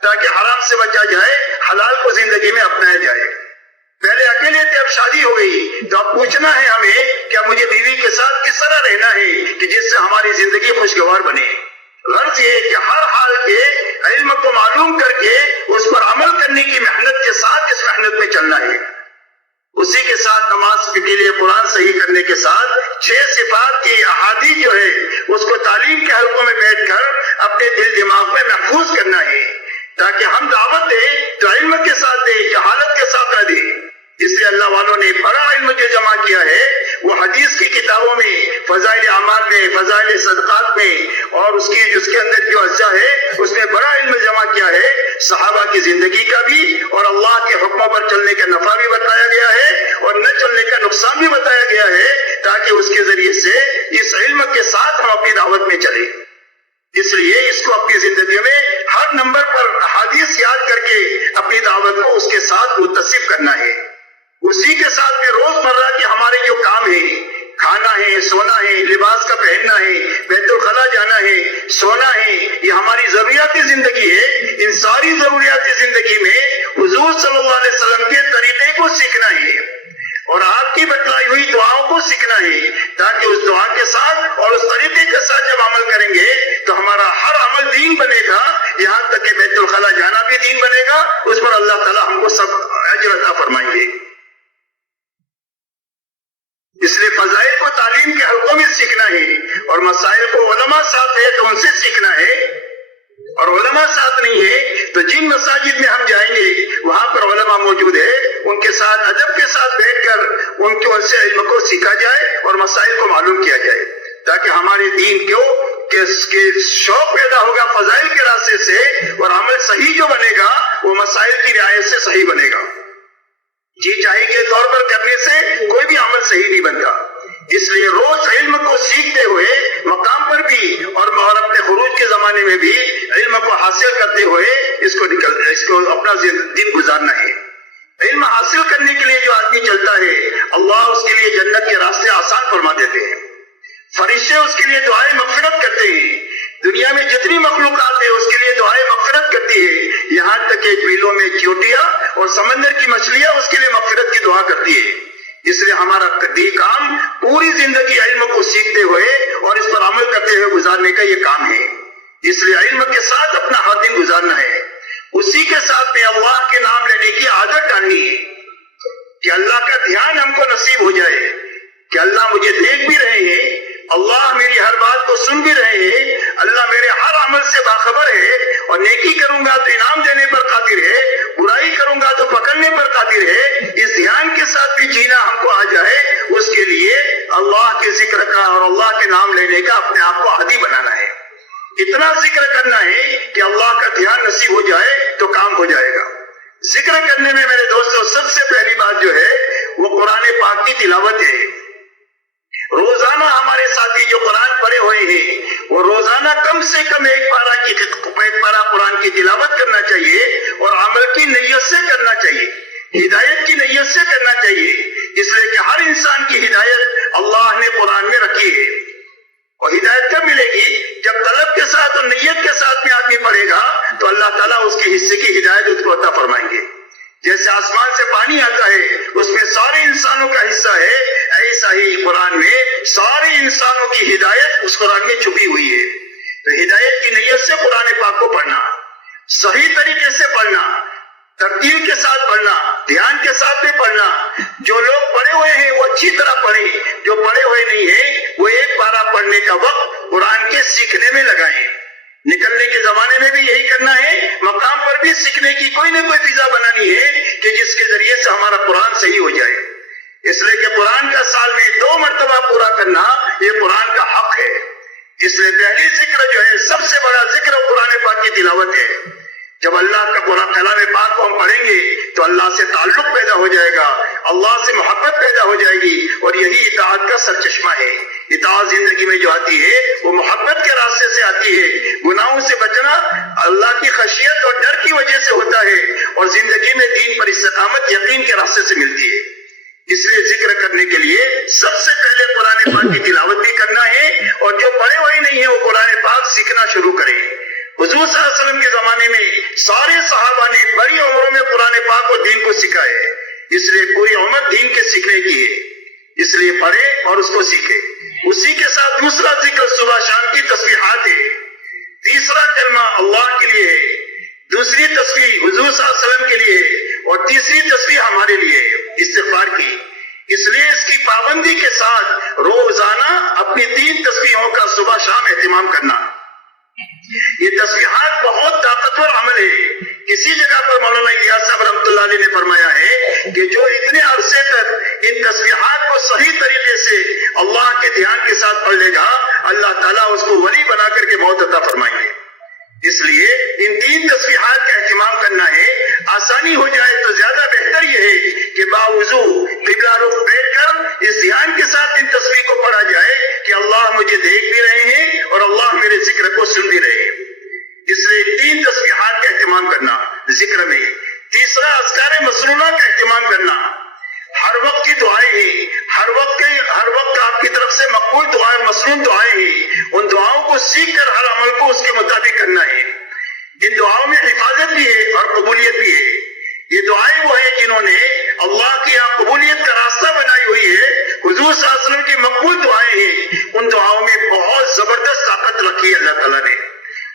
تاکہ حرام سے بچا جائے، حلال کو زندگی میں اپنایا جائے۔ پہلے اکیلے تھے، اب شادی ہو گئی تو اب پوچھنا ہے ہمیں کہ مجھے بیوی کے ساتھ کس طرح رہنا ہے کہ جس سے ہماری زندگی خوشگوار بنے۔ غرض یہ کہ ہر حال کے علم کو معلوم کر کے اس پر عمل کرنے کی محنت کے ساتھ اس محنت میں چلنا ہے۔ اسی کے ساتھ نماز کے لیے قرآن صحیح کرنے کے ساتھ 6 صفات کی احادیث جو ہے اس کو تعلیم کے حلقوں میں بیٹھ کر اپنے دل دماغ میں محفوظ کرنا ہے، تاکہ ہم دعوت دیں تو علم کے ساتھ دیں، جہالت کے ساتھ نہ دیں۔ اس لیے اللہ والوں نے بڑا علم جو جمع کیا ہے وہ حدیث کی کتابوں میں، فضائل اعمال میں، فضائل صدقات میں، اور اس کے اندر جو اجزاء ہے اس میں بڑا علم جمع کیا ہے۔ صحابہ کی زندگی کا بھی اور اللہ کے حکموں پر چلنے کا نفع بھی بتایا گیا ہے اور نہ چلنے کا نقصان بھی بتایا گیا ہے، تاکہ اس کے ذریعے سے اس علم کے ساتھ ہم اپنی دعوت میں چلیں۔ اس لیے اس کو اپنی زندگی میں ہر نمبر پر حدیث یاد کر کے اپنی دعوت کو اس کے ساتھ متصف کرنا ہے۔ اسی کے ساتھ بھی روز مرہ کے ہمارے جو کام ہیں، کھانا ہے، سونا ہے، لباس کا پہننا ہے، بیت الخلا جانا ہے، سونا ہے، یہ ہماری ضروریاتی زندگی ہے۔ ان ساری ضروریاتی زندگی میں حضور صلی اللہ علیہ وسلم کے طریقے کو سیکھنا ہے اور آپ کی بتلائی ہوئی دعاؤں کو سیکھنا ہے، تاکہ اس دعا کے ساتھ اور اس طریقے کے ساتھ جب عمل کریں گے تو ہمارا ہر عمل دین بنے گا، یہاں تک کہ بیت الخلا جانا بھی دین بنے گا، اس پر اللہ تعالیٰ ہم کو سب اجر عطا فرمائیں گے۔ اس لیے فضائل کو تعلیم کے حلقوں میں سیکھنا ہے اور مسائل کو علماء ساتھ ہے تو ان سے سیکھنا ہے، اور علماء ساتھ نہیں ہے تو جن مساجد میں ہم جائیں گے وہاں پر علماء موجود ہے، ان کے ساتھ ادب کے ساتھ بیٹھ کر ان سے علم کو سیکھا جائے اور مسائل کو معلوم کیا جائے، تاکہ ہمارے دین کے شوق پیدا ہوگا فضائل کے راستے سے، اور عمل صحیح جو بنے گا وہ مسائل کی رعایت سے صحیح بنے گا۔ جی چاہے کے طور پر کرنے سے کوئی بھی عمل صحیح نہیں بنتا۔ اس لیے روز علم کو سیکھتے ہوئے مقام پر بھی اور اپنے خروج کے زمانے میں بھی علم کو حاصل کرتے ہوئے اس کو اپنا دن گزارنا ہے۔ علم حاصل کرنے کے لیے جو آدمی چلتا ہے اللہ اس کے لیے جنت کے راستے آسان فرما دیتے ہیں، فرشتے اس کے لیے دعائیں مغفرت کرتے ہیں، دنیا میں جتنی مخلوقات ہے اس کے لیے دعائیں مغفرت کرتی ہے، یہاں تک کہ بیلوں میں چیونٹیاں اور سمندر کی مچھلیاں اس کے لیے مغفرت کی دعا کرتی ہے۔ اس لیے ہمارا کام پوری زندگی علم کو سیکھتے ہوئے اور اس پر عمل کرتے ہوئے گزارنے کا یہ کام ہے۔ اس لیے علم کے ساتھ اپنا ہر دن گزارنا ہے، اسی کے ساتھ میں اللہ کے نام لینے کی عادت ڈالنی ہے کہ اللہ کا دھیان ہم کو نصیب ہو جائے، کہ اللہ مجھے دیکھ بھی رہے ہیں، اللہ میری ہر بات کو سن بھی رہے ہیں، اللہ میرے ہر عمل سے باخبر ہے، اور نیکی کروں گا تو انعام دینے پر قادر ہے، برائی کروں گا تو پکڑنے پر قادر ہے۔ اس دھیان کے ساتھ بھی جینا ہم کو آ جائے، اس کے لیے اللہ کے ذکر کا اور اللہ کے نام لینے کا اپنے آپ کو عادی بنانا ہے۔ اتنا ذکر کرنا ہے کہ اللہ کا دھیان نصیب ہو جائے تو کام ہو جائے گا۔ ذکر کرنے میں میرے دوستوں سب سے پہلی بات جو ہے وہ قرآن پاک کی تلاوت ہے۔ روزانہ ہمارے ساتھی جو قرآن پڑھے ہوئے ہیں وہ روزانہ کم سے کم ایک پارہ قرآن کی تلاوت کرنا چاہیے، اور عمل کی نیت سے کرنا چاہیے، ہدایت کی نیت سے کرنا چاہیے۔ اس لیے کہ ہر انسان کی ہدایت اللہ نے قرآن میں رکھی ہے، اور ہدایت کب ملے گی؟ جب طلب کے ساتھ اور نیت کے ساتھ میں آدمی پڑھے گا تو اللہ تعالیٰ اس کے حصے کی ہدایت اس کو عطا فرمائیں گے۔ جیسے آسمان سے پانی آتا ہے اس میں سارے انسانوں کا حصہ ہے، ایسا ہی قرآن میں سارے انسانوں کی ہدایت اس قرآن میں چھپی ہوئی ہے۔ تو ہدایت کی نیت سے قرآن پاک کو پڑھنا، صحیح طریقے سے پڑھنا، ترتیل کے ساتھ پڑھنا، دھیان کے ساتھ بھی پڑھنا۔ جو لوگ پڑھے ہوئے ہیں وہ اچھی طرح پڑھیں، جو پڑھے ہوئے نہیں ہیں وہ ایک پارہ پڑھنے کا وقت قرآن کے سیکھنے میں لگائیں۔ نکلنے کے زمانے میں بھی یہی کرنا ہے، مقام پر بھی سیکھنے کی کوئی نہ کوئی فضا بنانی ہے کہ جس کے ذریعے سے ہمارا قرآن صحیح ہو جائے۔ اس لیے کہ قرآن کا سال میں 2 مرتبہ پورا کرنا یہ قرآن کا حق ہے۔ اس لیے پہلی ذکر جو ہے سب سے بڑا ذکر قرآن پاک کی تلاوت ہے۔ جب اللہ کا قرآن کلام پاک کو ہم پڑھیں گے تو اللہ سے تعلق پیدا ہو جائے گا، اللہ سے محبت پیدا ہو جائے گی، اور یہی اطاعت کا سرچشمہ ہے۔ اطاعت زندگی میں جو آتی ہے وہ محبت کے راستے سے آتی ہے، گناہوں سے بچنا اللہ کی خشیت اور ڈر کی وجہ سے ہوتا ہے، اور زندگی میں دین پر استقامت یقین کے راستے سے ملتی ہے۔ اس لیے ذکر کرنے کے لیے سب سے پہلے قرآن پاک کی تلاوت بھی کرنا ہے، اور جو پڑھے ہوئے نہیں ہیں وہ قرآن پاک سیکھنا شروع کریں۔ حضور حضور صلی اللہ علیہ وسلم کے زمانے میں سارے صحابہ نے بڑی عمروں میں قرآن پاک اور دین کو سیکھا ہے، اس لیے پوری عمر دین کے سیکھنے کی ہے، اس لیے پڑھے اور اس کو سیکھے۔ اسی کے ساتھ دوسرا ذکر صبح شام کی تسبیحات ہے، تیسرا کلمہ اللہ کے لیے ہے، دوسری تسبیح حضور صلی اللہ علیہ وسلم کے لیے اور تیسری تسبیح ہمارے لیے استغفار کی۔ اس لیے اس کی پابندی کے ساتھ روزانہ اپنی 3 تسبیحوں کا صبح شام اہتمام کرنا۔ یہ تسبیحات بہت طاقتور عمل ہے۔ کسی جگہ پر مولانا الیاس صاحب رحمۃ اللہ علیہ نے فرمایا ہے کہ جو اتنے عرصے تک ان تسبیحات کو صحیح طریقے سے اللہ کے دھیان کے ساتھ پڑھ لے گا، اللہ تعالیٰ اس کو ولی بنا کر کے موت عطا فرمائیں گے۔ اس لیے ان 3 تسبیحات کا اہتمام کرنا ہے۔ آسانی ہو جائے تو زیادہ بہتر یہ ہے کہ باوضو قبلہ رخ بیٹھ کر اس دھیان کے ساتھ ان تسبیح کو پڑھا جائے کہ اللہ مجھے دیکھ بھی رہے ہیں اور اللہ میرے ذکر کو سن بھی رہے ہیں۔ اس لیے 3 تسبیحات کا اہتمام کرنا ذکر میں۔ تیسرا اذکار مسنونہ کا اہتمام کرنا، ہر وقت کی دعائیں ہیں، ہر وقت آپ کی طرف سے مقبول دعائیں، مسنون دعائیں ہیں، ان دعاؤں کو سیکھ کر ہر عمل کو اس کے مطابق کرنا ہے۔ ان دعاؤں میں حفاظت بھی ہے اور قبولیت بھی ہے۔ یہ دعائیں وہ ہیں جنہوں نے اللہ کی یہاں قبولیت کا راستہ بنائی ہوئی ہے، حضور صلی اللہ علیہ وسلم کی مقبول دعائیں ہیں، ان دعاؤں میں بہت زبردست طاقت رکھی ہے اللہ تعالیٰ نے۔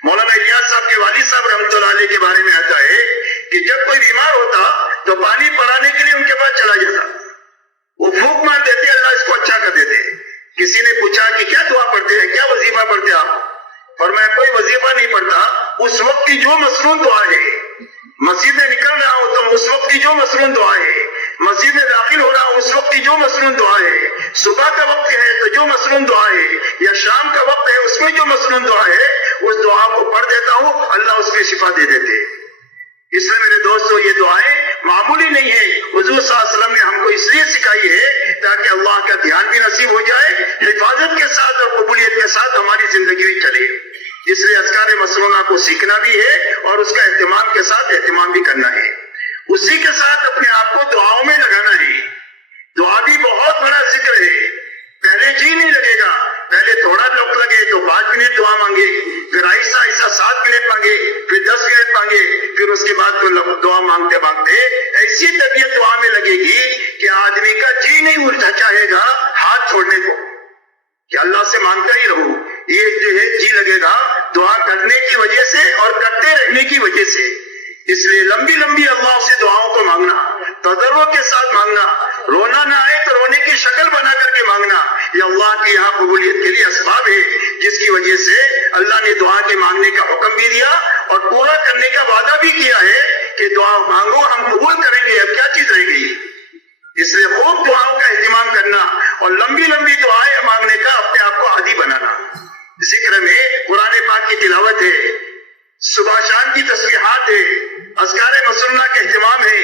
مولانا الیاس صاحب کے والد صاحب رحمۃ اللہ علیہ کے بارے میں آتا ہے کہ جب کوئی بیمار ہوتا تو پانی پڑانے کے لیے ان کے پاس چلا جاتا، وہ پھونک مار دیتے، اللہ اس کو اچھا کر دیتے۔ کسی نے پوچھا کہ کیا دعا پڑھتے ہیں، کیا وظیفہ پڑھتے آپ؟ فرمایا کوئی وظیفہ نہیں پڑھتا، اس وقت کی جو مسنون دعا ہے، مسجد میں نکل رہا ہوں تو اس وقت کی جو مسنون دعا ہے، مسجد میں داخل ہو رہا ہوں اس وقت کی جو مسنون دعا ہے، صبح کا وقت ہے تو جو مسنون دعا ہے، یا شام کا وقت ہے اس میں جو مسنون دعا ہے، اس دعا کو پڑھ دیتا ہوں، اللہ اس میں شفا دے دیتے۔ اس لیے میرے دوستو یہ دعائیں معمولی نہیں ہے، حضور صلی اللہ علیہ وسلم نے ہم کو اس لیے سکھائی ہے تاکہ اللہ کا دھیان بھی نصیب ہو جائے، حفاظت کے ساتھ اور قبولیت کے ساتھ ہماری زندگی بھی چلے۔ اس لیے اذکار مسنونہ کو سیکھنا بھی ہے اور اس کا اہتمام کے ساتھ اہتمام بھی کرنا ہے۔ اسی کے ساتھ اپنے آپ کو دعاؤں میں لگانا ہے۔ دعا بھی بہت بڑا ذکر ہے۔ پہلے جی نہیں لگے گا، پہلے تھوڑا وقت لگے تو 5 منٹ دعا مانگے، پھر آہستہ آہستہ 7 منٹ مانگے، پھر 10 منٹ مانگے، پھر اس کے بعد دعا مانگتے مانگتے ایسی طبیعت دعا میں لگے گی کہ آدمی کا جی نہیں اٹھا چاہے گا ہاتھ چھوڑنے کو کہ اللہ سے مانگتا ہی رہوں۔ یہ جو ہے جی لگے گا دعا کرنے کی وجہ سے اور کرتے رہنے کی وجہ سے۔ اس لیے لمبی لمبی اللہ سے دعاؤں کو مانگنا، تضرع کے ساتھ مانگنا، رونا نہ آئے تو رونے کی شکل بنا کر کے مانگنا، یہ اللہ کے یہاں قبولیت کے لیے اسباب ہے، جس کی وجہ سے اللہ نے دعا کے مانگنے کا حکم بھی دیا اور پورا کرنے کا وعدہ بھی کیا ہے کہ دعا مانگو ہم قبول کریں گے، اب کیا چیز رہ گئی۔ اس لیے خوب دعاؤں کا اہتمام کرنا اور لمبی لمبی دعائیں مانگنے کا اپنے آپ کو عادی بنانا۔ ذکر میں قرآن پاک کی تلاوت ہے، صبح شام کی تسبیحات ہے، اذکار مسنونہ کا اہتمام ہے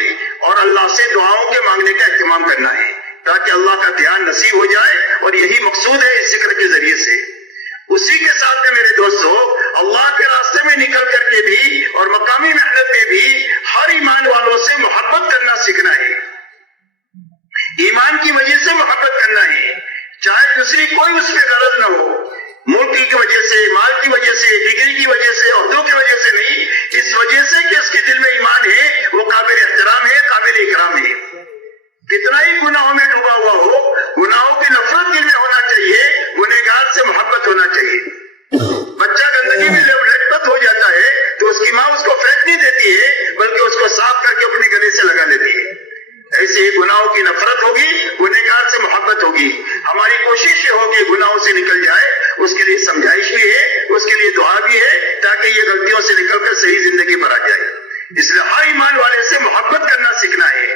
اور اللہ سے دعاؤں کے مانگنے کا اہتمام کرنا ہے تاکہ اللہ کا دھیان نصیب ہو جائے، اور یہی مقصود ہے اس ذکر کے ذریعے سے۔ اسی کے ساتھ میں میرے دوستو اللہ کے راستے میں نکل کر کے بھی اور مقامی محنت میں بھی ہر ایمان والوں سے محبت کرنا سیکھنا ہے۔ ایمان کی وجہ سے محبت کرنا ہے، چاہے دوسری کوئی اس پہ غرض نہ ہو، ملک کی وجہ سے، مال کی وجہ سے، ڈگری کی وجہ سے، عہدوں کی وجہ سے نہیں، اس وجہ سے کہ اس کے دل میں ایمان ہے، وہ قابل احترام ہے، قابل اکرام ہے۔ کتنا ہی گناہوں میں ڈوبا ہوا ہو، گناہوں کی نفرت دل میں ہونا چاہیے، گنہگار سے محبت ہونا چاہیے۔ بچہ گندگی میں لٹ پٹ ہو جاتا ہے تو اس کی ماں اس کو پھینک نہیں دیتی ہے، بلکہ اس کو صاف کر کے اپنے گلے سے لگا لیتی ہے۔ ایسے ہی گناہوں کی نفرت ہوگی، گنہگار سے محبت ہوگی۔ ہماری کوشش یہ ہوگی گناہوں سے نکل جائے، اس کے لیے سمجھائش بھی ہے، اس کے لیے دعا بھی ہے تاکہ یہ غلطیوں سے نکل کر صحیح زندگی پر آ جائے۔ اس لیے ہر ایمان والے سے محبت کرنا سیکھنا ہے۔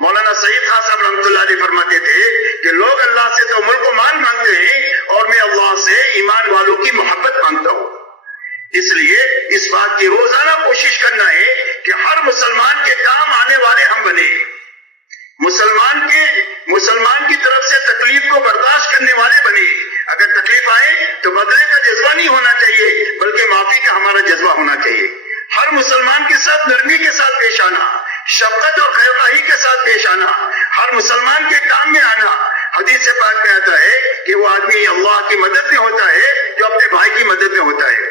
مولانا سعید خان صاحب رحمۃ اللہ علیہ فرماتے تھے کہ لوگ اللہ سے تو ملک و مال مانگتے ہیں اور میں اللہ سے ایمان والوں کی محبت مانگتا ہوں۔ اس لیے اس بات کی روزانہ کوشش کرنا ہے کہ ہر مسلمان کے کام آنے والے ہم بنے، مسلمان کی طرف سے تکلیف کو برداشت کرنے والے بنے۔ اگر تکلیف آئے تو بدلے کا جذبہ نہیں ہونا چاہیے، بلکہ معافی کا ہمارا جذبہ ہونا چاہیے۔ ہر مسلمان کے ساتھ نرمی کے ساتھ پیش آنا، شفقت اور خیرخواہی کے ساتھ پیش آنا، ہر مسلمان کے کام میں آنا۔ حدیث پاک میں آتا ہے کہ وہ آدمی اللہ کی مدد میں ہوتا ہے جو اپنے بھائی کی مدد میں ہوتا ہے۔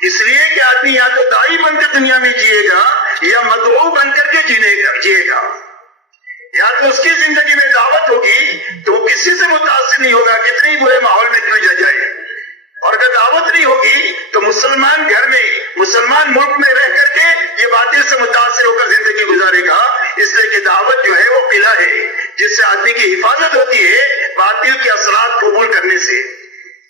اس لیے کہ آدمی یا تو داعی بن کر دنیا میں جیے گا یا مدعو بن کر کے جیے گا. یا تو اس کی زندگی میں دعوت ہوگی تو وہ کسی سے متاثر نہیں ہوگا کتنے ہی برے ماحول میں کیوں جائے. اور اگر دعوت نہیں ہوگی تو مسلمان گھر میں مسلمان ملک میں رہ کر کے یہ باطل سے متاثر ہو کر زندگی گزارے گا. اس لیے کہ دعوت جو ہے وہ قلعہ ہے جس سے آدمی کی حفاظت ہوتی ہے باطل کے اثرات قبول کرنے سے.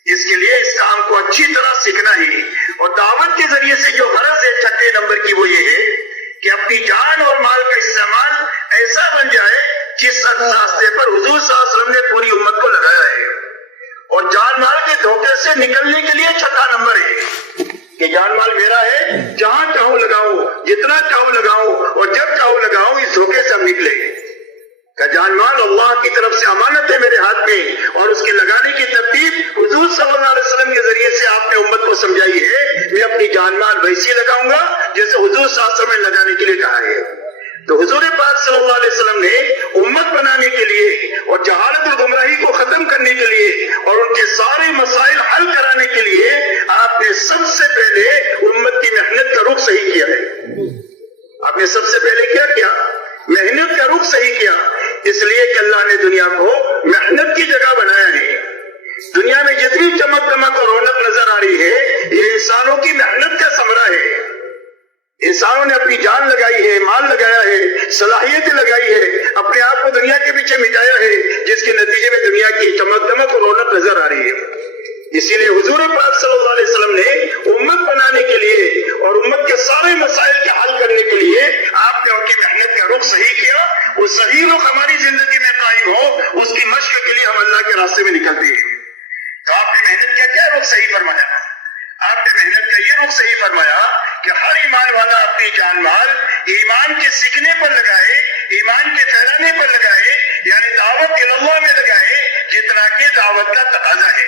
اس کے لیے اس کام کو اچھی طرح سیکھنا ہے. اور دعوت کے ذریعے سے جو غرض ہے 6 نمبر کی وہ یہ ہے کہ اپنی جان اور مال کا استعمال ایسا بن جائے جس راستے پر حضور صلی اللہ علیہ وسلم نے پوری امت کو لگایا ہے. اور جان مال کے دھوکے سے نکلنے کے لیے 6 نمبر ہے کہ جان مال میرا ہے, جہاں چاہو لگاؤ, جتنا چاہو لگاؤ اور جب چاہو لگاؤ, اس دھوکے سے ہم نکلے کہ جان مال اللہ کی طرف سے امانت ہے میرے ہاتھ میں, اور اس کے لگانے کی ترتیب حضور صلی اللہ علیہ وسلم کے ذریعے سے آپ نے امت کو سمجھائی ہے. میں اپنی جان مال ویسی لگاؤں گا جیسے حضور صلی اللہ علیہ وسلم نے لگانے کے لیے کہا ہے. تو حضور پاک صلی اللہ علیہ وسلم نے امت بنانے کے لیے اور جہالت اور گمراہی کو ختم کرنے کے لیے اور ان کے سارے مسائل حل کرانے کے لیے آپ نے سب سے پہلے امت کی محنت کا رخ صحیح کیا ہے. آپ نے سب سے پہلے کیا کیا؟ محنت کا رخ صحیح کیا. اس لیے کہ اللہ نے دنیا کو محنت کی جگہ بنایا ہے. دنیا میں جتنی چمک دمک اور رونق نظر آ رہی ہے یہ انسانوں کی محنت کا ثمرہ ہے. انسانوں نے اپنی جان لگائی ہے, مال لگایا ہے, صلاحیتیں لگائی ہے, اپنے آپ کو دنیا کے پیچھے مٹایا ہے, جس کے نتیجے میں دنیا کی چمک دمک اور رونق نظر آ رہی ہے. اسی لیے حضور پاک صلی اللہ علیہ وسلم نے امت بنانے کے لیے اور امت کے سارے مسائل کے حل کرنے کے لیے آپ نے ان کی محنت کا رخ صحیح کیا. وہ صحیح رخ ہماری زندگی میں قائم ہو, اس کی مشق کے لیے ہم اللہ کے راستے میں نکلتے ہیں. تو آپ نے محنت کا کیا رخ صحیح فرمایا؟ آپ نے محنت کا یہ رخ صحیح فرمایا کہ ہر ایمان والا اپنی جان مال ایمان کے سیکھنے پر لگائے, ایمان کے پھیلانے پر لگائے, یعنی دعوت اللہ میں لگائے جتنا کہ دعوت کا تقاضا ہے.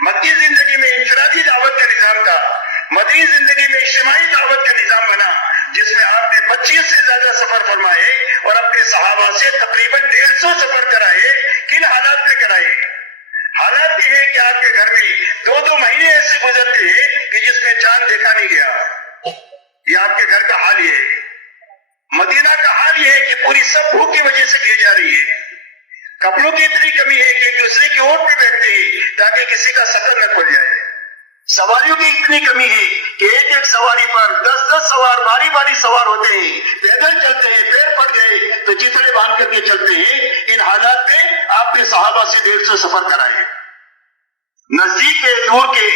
مکی زندگی میں انفرادی دعوت کا نظام تھا, مدنی زندگی میں اجتماعی دعوت کا نظام بنا, جس میں آپ نے 25 سے زیادہ سفر فرمائے اور اپنے صحابہ سے تقریباً 150 سفر کرائے. کن حالات میں کرائے؟ حالات یہ ہے کہ آپ کے گھر میں 2 مہینے ایسے گزرتے ہیں کہ جس میں چاند دیکھا نہیں گیا. یہ آپ کے گھر کا حال یہ ہے. مدینہ کا حال یہ ہے کہ پوری سب بھوک کی وجہ سے گر جا رہی ہے. کپڑوں کی اتنی کمی ہے کہ ایک دوسرے کی اوٹ پہ بیٹھتے ہیں تاکہ کسی کا سفر نہ کھل جائے. سواریوں کی اتنی کمی ہے کہ ایک سواری پر 10 سوار باری سوار ہوتے ہیں, پیدل چلتے ہیں, پیر پڑ گئے تو چتڑے باندھ کر کے چلتے ہیں. ان حالات میں آپ نے صحابہ سے 150 سفر کرائے. نزدیک کے, دور کے,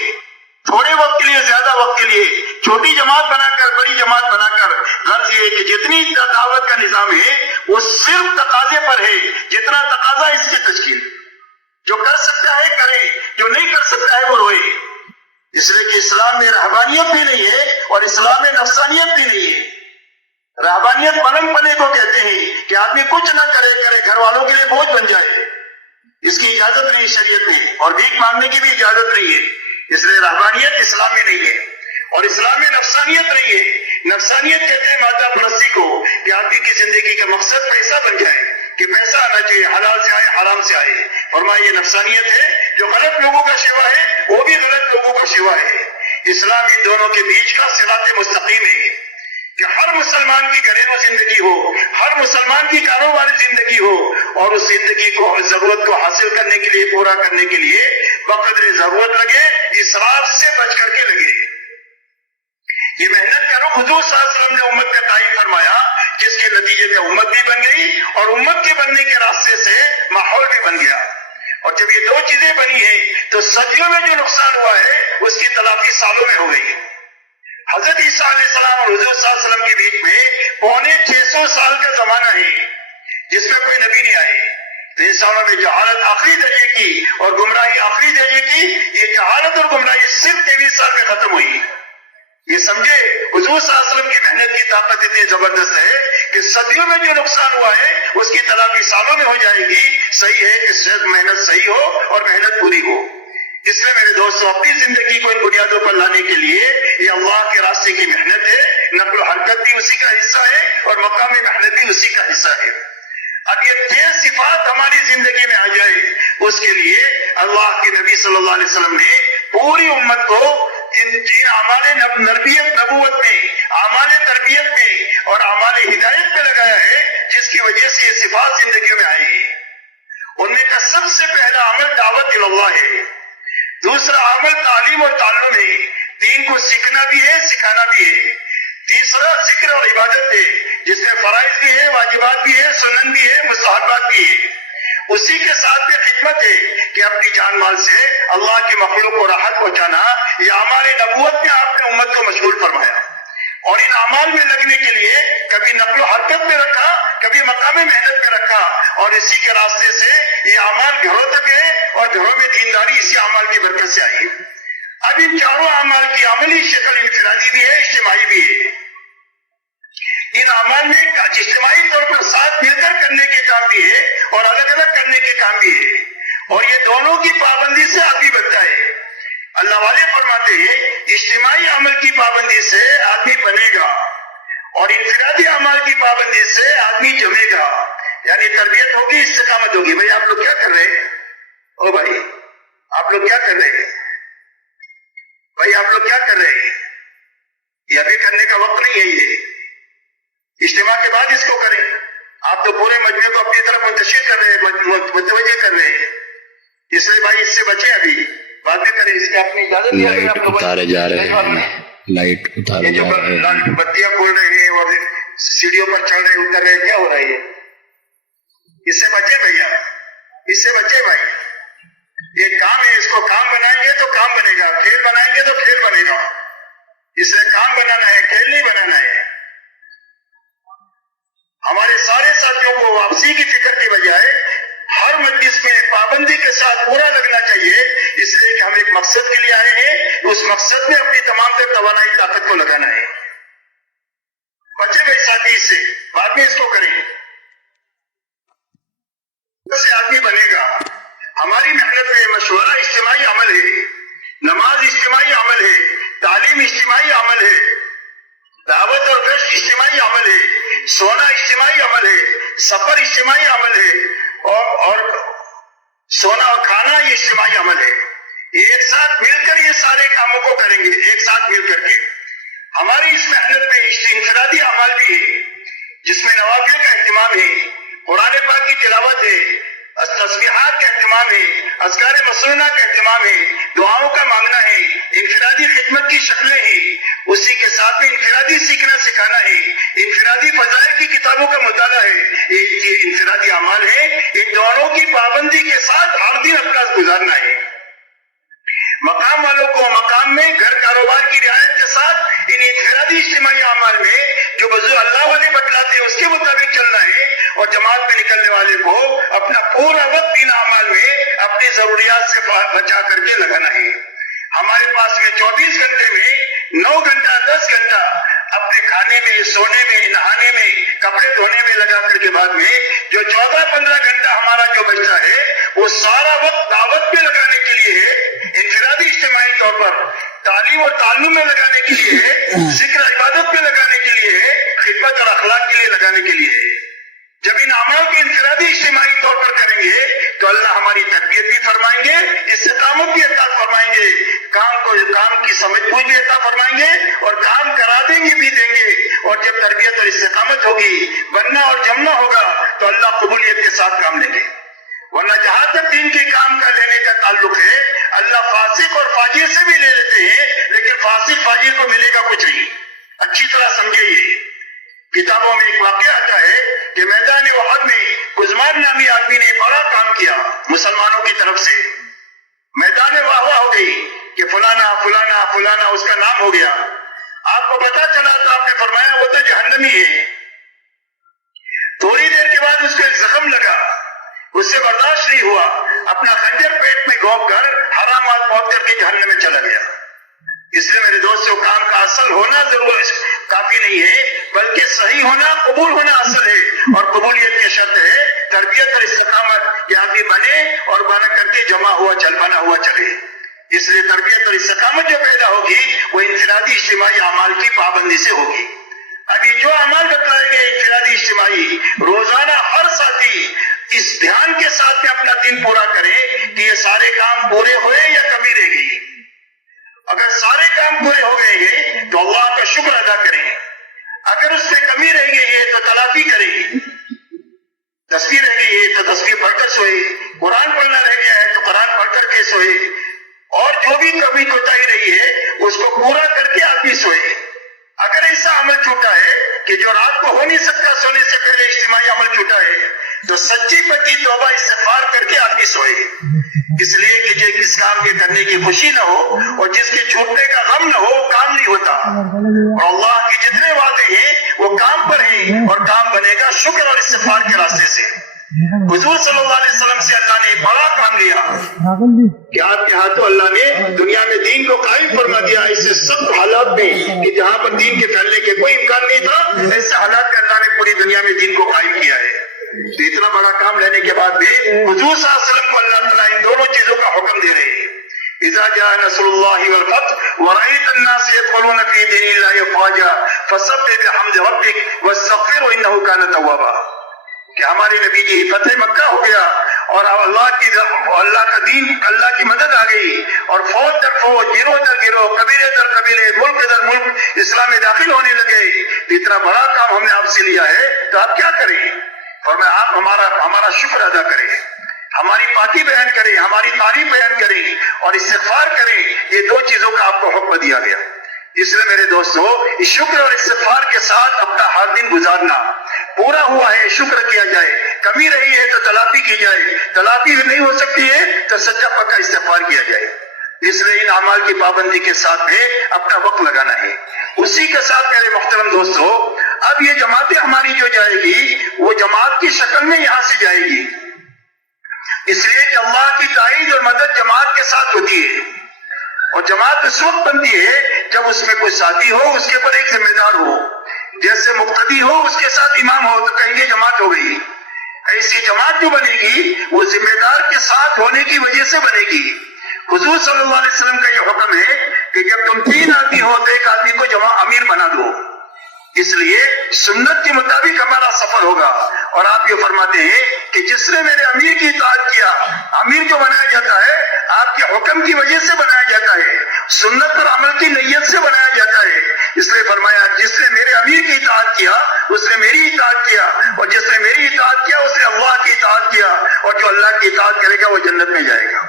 تھوڑے وقت کے لیے, زیادہ وقت کے لیے, چھوٹی جماعت بنا کر, بڑی جماعت بنا کر. غرض یہ کہ جتنی دعوت کا نظام ہے وہ صرف تقاضے پر ہے, جتنا تقاضا اس کی تشکیل. جو کر سکتا ہے کرے, جو نہیں کر سکتا ہے وہ روئے. اس لیے کہ اسلام میں رہبانیت بھی نہیں ہے اور اسلام میں نفسانیت بھی نہیں ہے. رہبانیت پلنگ پنے کو کہتے ہیں کہ آدمی کچھ نہ کرے گھر والوں کے لیے بوجھ بن جائے. اس کی اجازت نہیں شریعت میں, اور بھیک مانگنے کی بھی اجازت نہیں ہے. اس لیے رہبانیت اسلام میں نہیں ہے اور اسلام میں نفسانیت نہیں ہے. نفسانیت کہتے ہیں مادہ پرستی کو کہ آدمی کی زندگی کا مقصد پیسہ بن جائے, کہ پیسہ آنا چاہیے, حلال سے آئے حرام سے آئے. فرمایا یہ نفسانیت ہے. جو غلط لوگوں کا شیوا ہے وہ بھی غلط لوگوں کا شیوا ہے. اسلام ان دونوں کے بیچ کا صراط مستقیم ہے کہ ہر مسلمان کی گھریلو زندگی ہو, ہر مسلمان کی کاروباری زندگی ہو, اور اس زندگی کو ضرورت کو حاصل کرنے کے لیے, پورا کرنے کے لیے بقدر ضرورت لگے, اسراف سے بچ کر کے لگے. یہ محنت کا رخ حضور صلی اللہ علیہ وسلم نے امت کا تعین فرمایا, جس کے نتیجے میں امت بھی بن گئی اور امت کے بننے کے راستے سے ماحول بھی بن گیا. اور جب یہ 2 چیزیں بنی ہیں تو صدیوں میں جو نقصان ہوا ہے اس کی تلافی سالوں میں ہو گئی. حضرت عیسیٰ علیہ السلام اور حضور صلی اللہ علیہ وسلم کے بیچ میں 650 سال کا زمانہ ہے جس میں کوئی نبی نہیں آئے. تو انسانوں میں جہالت آخری درجے کی اور گمراہی آخری درجے کی. یہ جہالت اور گمراہی صرف 23 سال میں ختم ہوئی. یہ سمجھے حضور صلی اللہ علیہ وسلم کی محنت کی طاقت اتنی زبردست ہے کہ صدیوں میں جو نقصان ہوا ہے اس کی تلافی سالوں میں ہو جائے گی. صحیح ہے کہ شاید محنت صحیح ہو اور محنت پوری ہو. اس میں میرے دوستوں اپنی زندگی کو ان بنیادوں پر لانے کے لیے یہ اللہ کے راستے کی محنت ہے. نقل و حرکت بھی اسی کا حصہ ہے اور مقامی محنت بھی اسی کا حصہ ہے. اب یہ 6 صفات ہماری زندگی میں آ جائے, اس کے لیے اللہ کے نبی صلی اللہ علیہ وسلم نے پوری امت کو جن اعمال نبوت میں، اعمال تربیت میں اور اعمال ہدایت میں لگایا ہے، جس کی وجہ سے یہ صفات زندگیوں میں آئی ہے، ان میں کا سب سے پہلا عمل دعوت اللہ ہے، دوسرا عمل تعلیم اور تعلم ہے، دین کو سیکھنا بھی ہے سکھانا بھی ہے، تیسرا ذکر اور عبادت ہے جس میں فرائض بھی ہے، واجبات بھی ہے، سنن بھی ہے، مستحبات بھی ہے، اسی کے ساتھ بھی خدمت ہے کہ اپنی جان مال سے اللہ کی مخلوق کو راحت پہنچانا۔ یہ اعمال نبوت میں آپ نے امت کو مشغول فرمایا، اور ان اعمال میں لگنے کے لیے کبھی نقل و حرکت میں رکھا، کبھی مقام محنت میں رکھا، اور اسی کے راستے سے یہ اعمال گھروں تک ہے، اور گھروں میں دینداری اسی اعمال کی برکت سے آئی۔ اب ان چاروں اعمال کی عملی شکل انفرادی بھی ہے، اجتماعی بھی ہے۔ ان اعمال میں اجتماعی طور پر ساتھ مل کر کرنے کے کام بھی ہے اور الگ الگ کرنے کے کام بھی ہے، اور یہ دونوں کی پابندی سے آدمی بنتا ہے۔ اللہ والے فرماتے ہیں اجتماعی عمل کی پابندی سے آدمی بنے گا، اور انفرادی عمل کی پابندی سے آدمی جمے گا، یعنی تربیت ہوگی، استقامت ہوگی۔ بھائی آپ لوگ کیا کر رہے ہیں؟ او بھائی آپ لوگ کیا کر رہے ہیں؟ بھائی آپ لوگ کیا کر رہے ہیں؟ یہ ابھی کرنے کا وقت نہیں ہے، یہ اجتماع کے بعد اس کو کریں۔ آپ تو پورے مجمع کو اپنی طرف منتشر کر رہے ہیں، متوجہ کر رہے ہیں، اس لیے بھائی اس سے بچیں، ابھی بعد میں کریں، اس کی اپنی اجازت ہے۔ لائٹ اتارے جا رہے ہیں، لائٹ اتارے جا رہے ہیں، بتیاں کھول رہے ہیں اور سیڑھیوں پر چڑھ رہے اتر رہے، کیا ہو رہا ہے؟ اس سے بچے بھیا، اس سے بچے بھائی، یہ کام ہے، اس کو کام بنائیں گے تو کام بنے گا، کھیل بنائیں گے تو کھیل بنے گا، اس لیے کام بنانا ہے، کھیل نہیں بنانا ہے۔ ہمارے سارے ساتھیوں کو واپسی کی فکر کے بجائے ہر مجلس میں پابندی کے ساتھ پورا لگنا چاہیے، اس لیے کہ ہم ایک مقصد کے لیے آئے ہیں، اس مقصد میں اپنی تمام تر توانائی طاقت کو لگانا ہے۔ بچے بھائی ساتھی اس سے بعد میں اس کو کریں، اس سے آدمی بنے گا۔ ہماری محنت میں مشورہ اجتماعی عمل ہے، نماز اجتماعی عمل ہے، تعلیم اجتماعی عمل ہے، دعوت اور گشت اجتماعی عمل ہے، سونا اجتماعی عمل ہے، سفر اجتماعی عمل ہے، اور سونا اور کھانا یہ اجتماعی عمل ہے۔ ایک ساتھ مل کر یہ سارے کاموں کو کریں گے، ایک ساتھ مل کر کے۔ ہماری اس محنت میں انفرادی اعمال بھی ہے، جس میں نوافل کا اہتمام ہے، قرآن پاک کی تلاوت ہے، تسبیحات کا اہتمام ہے، اذکار مسنونہ کا اہتمام ہے، دعاؤں کا مانگنا ہے، انفرادی خدمت کی شکلیں ہیں، اسی کے ساتھ میں انفرادی سیکھنا سکھانا ہے، انفرادی فضائل کی کتابوں کا مطالعہ ہے، یہ انفرادی اعمال ہے۔ ان دونوں کی پابندی کے ساتھ ہر دن اپنا گزارنا ہے۔ مقام والوں کو مقام میں، گھر کاروبار کی رعایت کے ساتھ ان انفرادی اجتماعی اعمال میں جو بزرگ اللہ والے بتلاتے ہیں اس کے مطابق چلنا ہے، اور جماعت میں نکلنے والے کو اپنا پورا وقت ان اعمال میں اپنی ضروریات سے بچا کر کے لگانا ہے۔ ہمارے پاس میں 24 گھنٹے میں 9 گھنٹہ 10 گھنٹہ اپنے کھانے میں، سونے میں، نہانے میں، کپڑے دھونے میں لگا کر کے بعد میں جو 14-15 گھنٹہ ہمارا جو بچتا ہے وہ سارا وقت دعوت میں لگانے کے لیے ہے، انفرادی اجتماعی طور پر تعلیم اور تعلم میں لگانے کے لیے ہے، ذکر عبادت میں لگانے کے لیے ہے، خدمت اور اخلاق کے لیے لگانے کے لیے ہے۔ جب ان اعمال کو انفرادی اجتماعی طور پر کریں گے تو اللہ ہماری تربیت بھی فرمائیں گے، استقامت بھی عطا فرمائیں گے، کام کی سمجھ بوجھ بھی عطا فرمائیں گے، اور کام کرا دیں گے بھی دیں گے۔ اور جب تربیت اور استقامت ہوگی، بننا اور جمنا ہوگا تو اللہ قبولیت کے ساتھ کام لیں گے۔ ورنہ جہاں تک دین کے کام کا لینے کا تعلق ہے، اللہ فاسق اور فاجر سے بھی لے لیتے ہیں، لیکن فاسق فاجر کو ملے گا کچھ نہیں۔ اچھی طرح سمجھے، یہ کتابوں میں ایک واقعہ آتا ہے کہ میدان احد میں عثمان نامی آدمی نے بڑا کام کیا مسلمانوں کی طرف سے، میدان واہ واہ ہو گئی کہ فلانا فلانا فلانا اس کا نام ہو گیا۔ آپ کو پتا چلا تو آپ نے فرمایا وہ تو جہنمی ہے۔ تھوڑی دیر کے بعد اس کو ایک زخم لگا، اس سے برداشت نہیں ہوا، اپنا خنجر پیٹ میں گھونپ کر حرامات پہنچ کر کے جہنم میں چلا گیا۔ اس لیے میرے دوستوں، کام کا اصل ہونا ضرور کافی نہیں ہے، بلکہ صحیح ہونا، قبول ہونا اصل ہے، اور قبولیت کی شرط ہے تربیت اور استقامت، کہ آدمی بنے اور بنا کر کے بنا ہوا چلے۔ اس لیے تربیت اور استقامت جو پیدا ہوگی وہ انفرادی اجتماعی اعمال کی پابندی سے ہوگی۔ ابھی جو اعمال بتلائے گئے انفرادی اجتماعی، روزانہ ہر ساتھی اس دھیان کے ساتھ میں اپنا دن پورا کرے کہ یہ سارے کام پورے ہوئے یا کمی رہ گئی۔ اگر سارے کام تو تلافی کرے، تسبیح رہ گئی ہے تو تسبیح پڑھ کر سوئے، قرآن پڑھنا رہ گیا ہے تو قرآن پڑھ کر کے سوئے، اور جو بھی کمی کوتاہی رہی ہے اس کو پورا کر کے آدمی سوئے۔ اگر ایسا عمل چھوٹا ہے کہ جو رات کو ہو نہیں سکتا سونے سے پہلے اجتماعی عمل چھوٹا ہے، تو سچی پکی توبہ استغفار کر کے آدمی سوئے، اس لیے کہ جو کس کام کے کرنے کی خوشی نہ ہو اور جس کے چھوٹنے کا غم نہ ہو وہ کام نہیں ہوتا، اور اللہ کے جتنے وعدے ہیں وہ کام پر ہیں، اور کام بنے گا شکر اور استغفار کے راستے سے۔ حضور صلی اللہ علیہ وسلم سے اللہ نے بڑا کام لیا کہ آپ کے ہاتھوں اللہ نے دنیا میں دین کو قائم فرما دیا، ایسے سب حالات میں کہ جہاں پر دین کے پھیلنے کے کوئی امکان نہیں تھا، ایسے حالات میں اللہ نے پوری دنیا میں دین کو قائم کیا ہے۔ تو اتنا بڑا کام لینے کے بعد بھی حضور صلی اللہ علیہ وسلم کو اللہ تعالیٰ ان دونوں چیزوں کا حکم دے رہے ہیں۔ اذا جاء نصر الله والفتح ورأيت الناس يدخلون في دين الله افواجا فسبح بحمد ربك واستغفره انه كان توابا، کہ ہمارے نبی جی فتح مکہ ہو گیا اور اللہ کا دین، اللہ کی مدد آ گئی، اور فوج در فوج، گروہ در گروہ، قبیلے در قبیلے، ملک در ملک اسلام میں داخل ہونے لگے۔ اتنا بڑا کام ہم نے آپ سے لیا ہے تو آپ کیا کریں؟ فرمایا آپ ہمارا شکر ادا کریں، ہماری پاکی بیان کریں، ہماری تعریف بیان کریں اور استغفار کریں۔ یہ دو چیزوں کا آپ کو حکم دیا گیا۔ اس لیے میرے دوستو، اس شکر اور استغفار کے ساتھ اپنا ہر دن گزارنا، پورا ہوا ہے شکر کیا جائے، کمی رہی ہے تو تلافی کی جائے، تلافی نہیں ہو سکتی ہے تو سچا پکا استغفار کیا جائے۔ اس لیے ان اعمال کی پابندی کے ساتھ میں اپنا وقت لگانا ہے۔ اسی کے ساتھ میرے محترم دوستو، اب یہ جماعتیں ہماری جو جائے گی وہ جماعت کی شکل میں یہاں سے جائے گی، اس لیے کہ اللہ کی تائید اور مدد جماعت کے ساتھ ہوتی ہے، اور جماعت اس وقت بنتی ہے جب اس میں کوئی ساتھی ہو، اس کے اوپر ایک ذمہ دار ہو، جیسے مقتدی ہو اس کے ساتھ امام ہو تو کہیں گے جماعت ہو گئی۔ ایسی جماعت جو بنے گی وہ ذمہ دار کے ساتھ ہونے کی وجہ سے بنے گی۔ حضور صلی اللہ علیہ وسلم کا یہ حکم ہے کہ جب تم 3 آدمی ہو تو ایک آدمی کو امیر بنا دو، اس لیے سنت کے مطابق ہمارا سفر ہوگا۔ اور آپ یہ فرماتے ہیں کہ جس نے میرے امیر کی اطاعت کیا، امیر جو بنایا جاتا ہے آپ کے حکم کی وجہ سے بنایا جاتا ہے، سنت پر عمل کی نیت سے بنایا جاتا ہے، اس لیے فرمایا جس نے میرے امیر کی اطاعت کیا اس نے میری اطاعت کیا، اور جس نے میری اطاعت کیا اس نے اللہ کی اطاعت کیا، اور جو اللہ کی اطاعت کرے گا وہ جنت میں جائے گا۔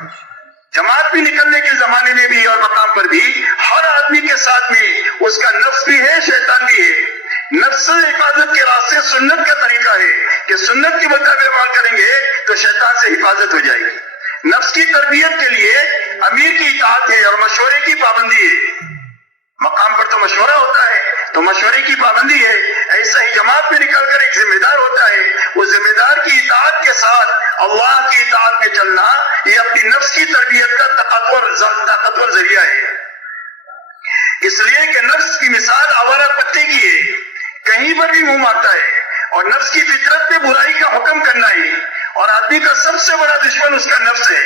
جماعت بھی نکلنے کے زمانے میں بھی اور مقام پر بھی ہر آدمی کے ساتھ میں اس کا نفس بھی ہے، شیطان بھی ہے۔ نفس سے حفاظت کے راستے سنت کا طریقہ ہے کہ سنت کے مطابق عمل کریں گے تو شیطان سے حفاظت ہو جائے گی۔ نفس کی تربیت کے لیے امیر کی اطاعت ہے اور مشورے کی پابندی ہے۔ مقام پر تو مشورہ ہوتا ہے تو مشورے کی پابندی ہے، ایسا ہی جماعت میں نکل کر ایک ذمہ دار ہوتا ہے، وہ ذمہ دار کی اطاعت کے ساتھ اللہ کی اطاعت میں چلنا یہ اپنی نفس کی تربیت کا طاقتور ذریعہ ہے۔ اس لیے کہ نفس کی مثال آوارہ پتے کی ہے، کہیں پر بھی منہ مارتا ہے، اور نفس کی فطرت میں برائی کا حکم کرنا ہے، اور آدمی کا سب سے بڑا دشمن اس کا نفس ہے۔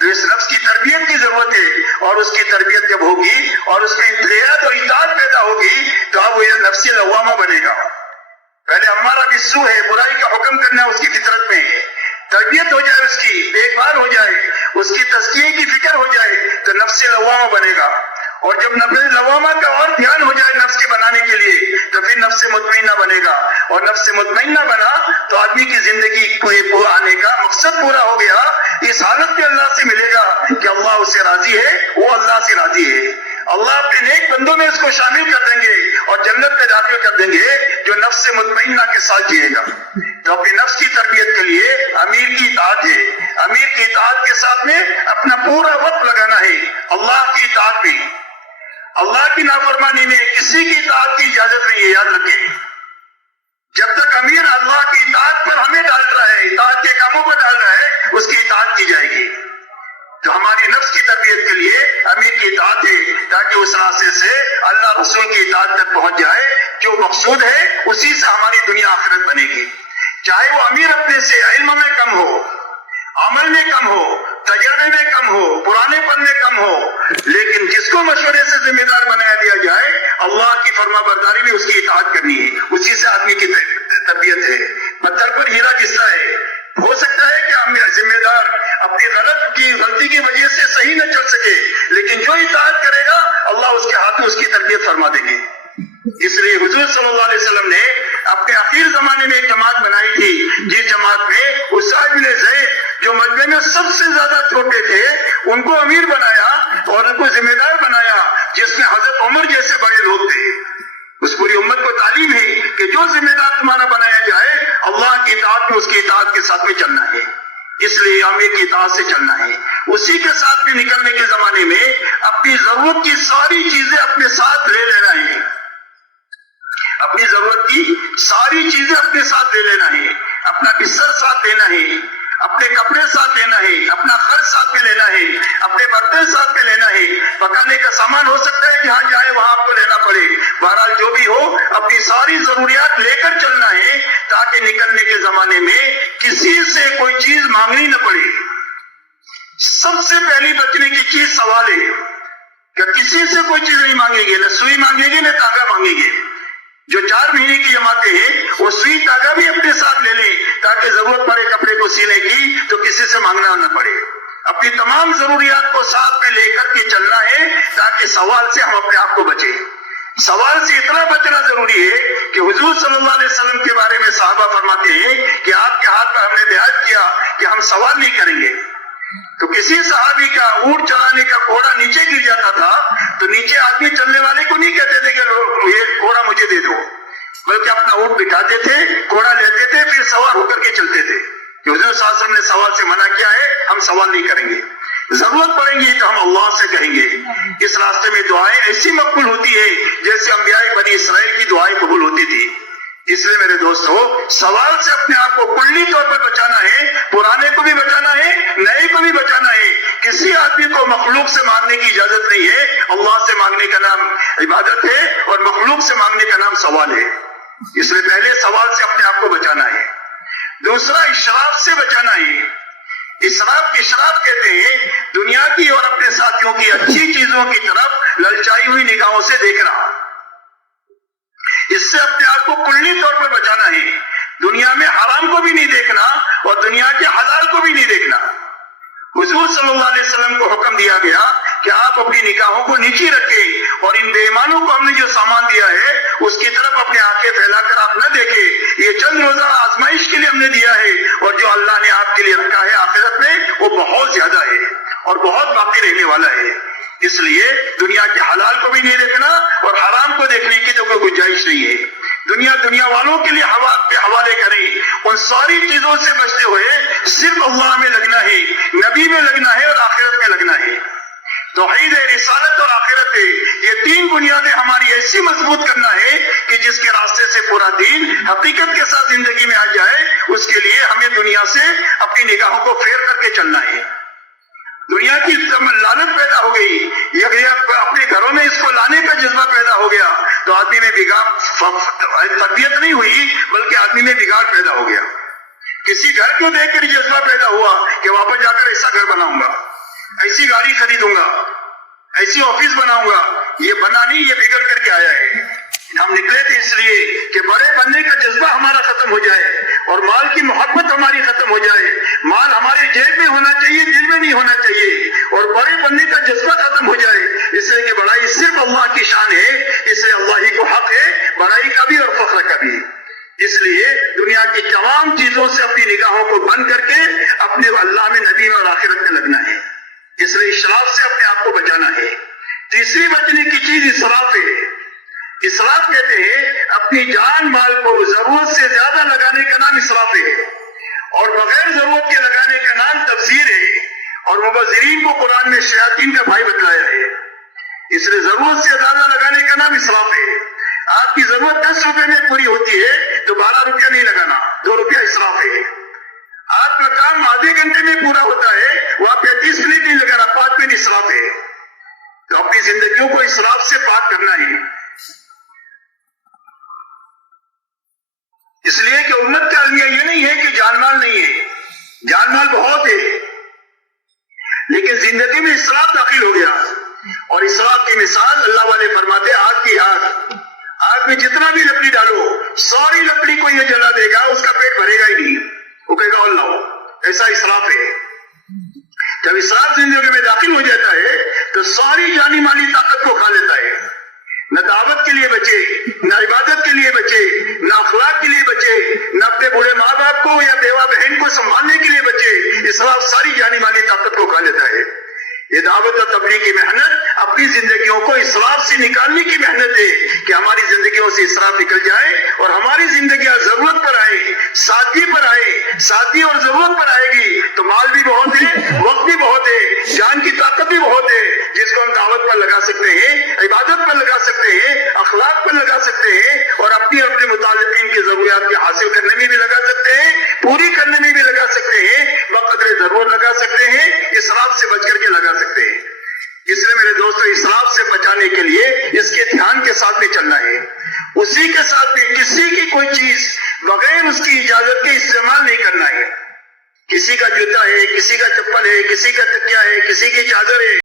تو اس نفس کی تربیت کی ضرورت ہے، اور اس کی تربیت جب ہوگی اور اس میں انقیاد اور اطاعت پیدا ہوگی تو اب وہ نفس لوامہ بنے گا۔ پہلے ہمارا بالسوء ہے، برائی کا حکم کرنا اس کی فطرت میں ہے، تربیت ہو جائے، اس کی دیکھ بھال ہو جائے، اس کی تزکیے کی فکر ہو جائے تو نفس لوامہ بنے گا، اور جب نفس لوامہ کا اور دھیان ہو جائے نفس کے بنانے کے لیے تو پھر نفس مطمئنہ بنے گا، اور نفس مطمئنہ بنا تو آدمی کی زندگی کو آنے کا مقصد پورا ہو گیا۔ اس حالت میں اللہ سے ملے گا کہ اللہ اس سے راضی ہے، وہ اللہ سے راضی ہے، اللہ اپنے نیک بندوں میں اس کو شامل کر دیں گے اور جنت میں داخل کر دیں گے جو نفس مطمئنہ کے ساتھ جیے گا۔ تو اپنی نفس کی تربیت کے لیے امیر کی اطاعت ہے، امیر کی اطاعت کے ساتھ میں اپنا پورا وقت لگانا ہے اللہ کی اطاعت میں۔ اللہ کی نافرمانی میں کسی کی اطاعت کی اجازت نہیں ہے، یاد رکھیں۔ جب تک امیر اللہ کی اطاعت پر ہمیں ڈال رہا ہے، اطاعت کے کاموں پر ڈال رہا ہے، اس کی اطاعت کی جائے گی۔ تو ہماری نفس کی تربیت کے لیے امیر کی اطاعت ہے تاکہ اس راستے سے اللہ رسول کی اطاعت تک پہنچ جائے، جو مقصود ہے اسی سے ہماری دنیا آخرت بنے گی۔ چاہے وہ امیر اپنے سے علم میں کم ہو، عمل میں کم ہو، تجربے میں کم ہو، پرانے پن میں کم ہو، لیکن جس کو مشورے سے ذمہ دار بنایا دیا جائے اللہ کی فرما برداری میں اس کی اطاعت کرنی ہے، اسی سے آدمی کی تربیت ہے۔ پتھر پر ہیرا گھستا ہے، ہو سکتا ہے کہ ذمہ دار اپنی غلطی کی وجہ سے صحیح نہ چل سکے، لیکن جو اطاعت کرے گا اللہ اس کے ہاتھ میں اس کی تربیت فرما دیں گے۔ اس لیے حضور صلی اللہ علیہ وسلم نے اپنے آخر زمانے میں ایک جماعت بنائی تھی، جس جماعت میں اسامہ بن زید جو مجمع میں سب سے زیادہ چھوٹے تھے ان کو امیر بنایا اور ان کو ذمہ دار بنایا، جس میں حضرت عمر جیسے بڑے لوگ تھے۔ اس پوری امت کو تعلیم ہے کہ جو ذمہ دار تمہارا بنایا جائے اللہ کی اطاعت میں اس کی اطاعت کے ساتھ میں چلنا ہے، اس لیے ہمیں کی اطاعت سے چلنا ہے۔ اسی کے ساتھ میں نکلنے کے زمانے میں اپنی ضرورت کی ساری چیزیں اپنے ساتھ لے لینا ہے، اپنی ضرورت کی ساری چیزیں اپنے ساتھ لے لینا ہے، اپنا بستر ساتھ لینا ہے، اپنے کپڑے ساتھ لینا ہے، اپنا خرچ ساتھ میں لینا ہے، اپنے برتن ساتھ میں لینا ہے، پکانے کا سامان ہو سکتا ہے جہاں جائے وہاں آپ کو لینا پڑے، بہرحال جو بھی ہو اپنی ساری ضروریات لے کر چلنا ہے تاکہ نکلنے کے زمانے میں کسی سے کوئی چیز مانگنی نہ پڑے۔ سب سے پہلی بچنے کی چیز سوال ہے کہ کسی سے کوئی چیز نہیں مانگیں گے، نہ سوئی مانگیں گے نہ تاگا مانگیں گے۔ جو 4 مہینے کی جماعتیں ہیں وہ سوئی تاگا بھی اپنے ساتھ لے لیں تاکہ ضرورت پڑے کپڑے کو سینے کی تو کسی سے مانگنا نہ پڑے۔ اپنی تمام ضروریات کو ساتھ میں لے کر کے چلنا ہے تاکہ سوال سے ہم اپنے آپ کو بچیں۔ سوال سے اتنا بچنا ضروری ہے کہ حضور صلی اللہ علیہ وسلم کے بارے میں صحابہ فرماتے ہیں کہ آپ کے ہاتھ پر ہم نے بیعت کیا کہ ہم سوال نہیں کریں گے۔ تو کسی صحابی کا اونٹ چلانے کا گھوڑا نیچے گر جاتا تھا تو نیچے آدمی چلنے والے کو نہیں کہتے تھے کہ یہ گھوڑا مجھے دے دو، بلکہ اپنا اونٹ بٹھاتے تھے، گھوڑا لیتے تھے، پھر سوار ہو کر کے چلتے تھے۔ کہ حضور صلی اللہ علیہ وسلم نے سوال سے منع کیا ہے، ہم سوال نہیں کریں گے، ضرورت پڑے گی تو ہم اللہ سے کہیں گے۔ اس راستے میں دعائیں ایسی مقبول ہوتی ہے جیسے انبیاء بنی اسرائیل کی دعائیں قبول ہوتی تھی۔ اس لیے میرے دوستو، سوال سے اپنے آپ کو کلی طور پر بچانا ہے، پرانے کو بھی بچانا ہے، نئے کو بھی بچانا ہے۔ کسی آدمی کو مخلوق سے مانگنے کی اجازت نہیں ہے، اللہ سے مانگنے کا نام عبادت ہے اور مخلوق سے مانگنے کا نام سوال ہے۔ اس لیے پہلے سوال سے اپنے آپ کو بچانا ہے، دوسرا اشراف سے بچانا ہے۔ اشراف کہتے ہیں دنیا کی اور اپنے ساتھیوں کی اچھی چیزوں کی طرف للچائی ہوئی نگاہوں سے دیکھنا، اس سے اپنے آپ کو کلی طور پر بچانا ہے۔ دنیا میں حرام کو بھی نہیں دیکھنا اور دنیا کے حلال کو بھی نہیں دیکھنا۔ حضور صلی اللہ علیہ وسلم کو حکم دیا گیا کہ آپ اپنی نگاہوں کو نیچی رکھیں اور ان بے ایمانوں کو ہم نے جو سامان دیا ہے اس کی طرف اپنے آنکھیں پھیلا کر آپ نہ دیکھیں۔ یہ چند روزہ آزمائش کے لیے ہم نے دیا ہے اور جو اللہ نے آپ کے لیے رکھا ہے آخرت میں وہ بہت زیادہ ہے اور بہت باقی رہنے والا ہے۔ اس لیے دنیا کے حلال کو بھی نہیں دیکھنا اور حرام کو دیکھنے کی تو کوئی گنجائش نہیں ہے۔ دنیا والوں کے لیے حوالے کریں، ان ساری چیزوں سے بچتے ہوئے صرف اللہ میں لگنا ہے، نبی میں لگنا ہے اور آخرت میں لگنا ہے۔ توحید ہے، رسالت اور آخرت ہے، یہ 3 بنیادیں ہماری ایسی مضبوط کرنا ہے کہ جس کے راستے سے پورا دین حقیقت کے ساتھ زندگی میں آ جائے۔ اس کے لیے ہمیں دنیا سے اپنی نگاہوں کو پھیر کر کے چلنا ہے۔ دنیا کی لعنت پیدا ہو گئی، اپنے گھروں میں اس کو لانے کا جذبہ پیدا ہو گیا تو آدمی میں تربیت نہیں ہوئی بلکہ آدمی میں بگاڑ پیدا ہو گیا۔ کسی گھر کو دیکھ کر جذبہ پیدا ہوا کہ واپس جا کر ایسا گھر بناؤں گا، ایسی گاڑی خریدوں گا، ایسی آفس بناؤں گا۔ یہ بنا نہیں، یہ بگڑ کر کے آیا ہے۔ ہم نکلے تھے اس لیے کہ بڑے بننے کا جذبہ ہمارا ختم ہو جائے اور مال کی محبت ہماری ختم ہو جائے۔ مال ہمارے جیب میں ہونا چاہیے، دل میں نہیں ہونا چاہیے، اور بڑے بننے کا جذبہ ختم ہو جائے۔ اس لیے کہ بڑائی صرف اللہ کی شان ہے، اس لیے اللہ ہی کو حق ہے بڑائی کا بھی اور فخر کا بھی۔ اس لیے دنیا کی تمام چیزوں سے اپنی نگاہوں کو بند کر کے اپنے اللہ میں، نبی میں اور آخرت میں لگنا ہے۔ اس لیے اسراف سے اپنے آپ کو بچانا ہے۔ تیسری بچنے کی چیز اسراف ہے۔ اسراف کہتے ہیں اپنی جان مال کو ضرورت سے زیادہ لگانے کا نام اسراف ہے اور بغیر ضرورت کے لگانے کا نام تبذیر ہے، اور مبذرین کو قرآن میں شیاطین کا بھائی بتلایا ہے۔ اس لیے ضرورت سے زیادہ لگانے کا نام اسراف ہے۔ آپ کی ضرورت 10 روپے میں پوری ہوتی ہے تو 12 روپیہ نہیں لگانا، 2 روپیہ اسراف ہے۔ آپ کا کام آدھے گھنٹے میں پورا ہوتا ہے، وہاں 35 منٹ نہیں لگانا، 5 منٹ اسراف ہے۔ تو اپنی زندگیوں کو اسراف سے پاک کرنا ہے۔ اس لیے کہ امت کا المیہ یہ نہیں ہے کہ جان مال نہیں ہے، جان مال بہت ہے، لیکن زندگی میں اسراف داخل ہو گیا۔ اور اسراف کی مثال اللہ والے فرماتے آگ کی آگ میں جتنا بھی لکڑی ڈالو ساری لکڑی کو یہ جلا دے گا، اس کا پیٹ بھرے گا ہی نہیں، وہ کہے گا اللہ، ایسا اسراف ہے۔ جب اسراف زندگی میں داخل ہو جاتا ہے تو ساری جانی مالی طاقت کو کھا لیتا ہے، نہ دعوت کے لیے بچے، نہ عبادت کے لیے بچے، نہ اخلاق کے لیے بچے، نہ اپنے بوڑھے ماں باپ کو یا بیوہ بہن کو سنبھالنے کے لیے بچے، اسراف ساری جانی مالی طاقت کو کھا لیتا ہے۔ یہ دعوت و تبلیغ کی محنت اپنی زندگیوں کو اسراف سے نکالنے کی محنت ہے کہ ہماری زندگیوں سے اسراف نکل جائے اور ہماری زندگیاں ضرورت پر آئے، سادگی پر آئے۔ سادگی اور ضرورت پر آئے گی تو مال بھی بہت ہے، وقت بھی بہت ہے، جان کی طاقت بھی بہت ہے، جس کو ہم دعوت پر لگا سکتے ہیں، عبادت پر لگا سکتے ہیں، اخلاق پر لگا سکتے ہیں، اور اپنی اپنے متعلقین کی ضروریات کے حاصل کرنے میں بھی لگا سکتے ہیں، پوری کرنے میں بھی لگا سکتے ہیں، بقدر ضرورت لگا سکتے ہیں، اسراف سے بچ کر کے لگا سکتے ہیں۔ اس لیے میرے دوستو، اسراف سے بچانے کے لیے اس کے دھیان کے ساتھ میں چلنا ہے۔ اسی کے ساتھ میں کسی کی کوئی چیز بغیر اس کی اجازت کے استعمال نہیں کرنا ہے۔ کسی کا جوتا ہے، کسی کا چپل ہے، کسی کا تکیہ ہے، کسی کی چادر ہے،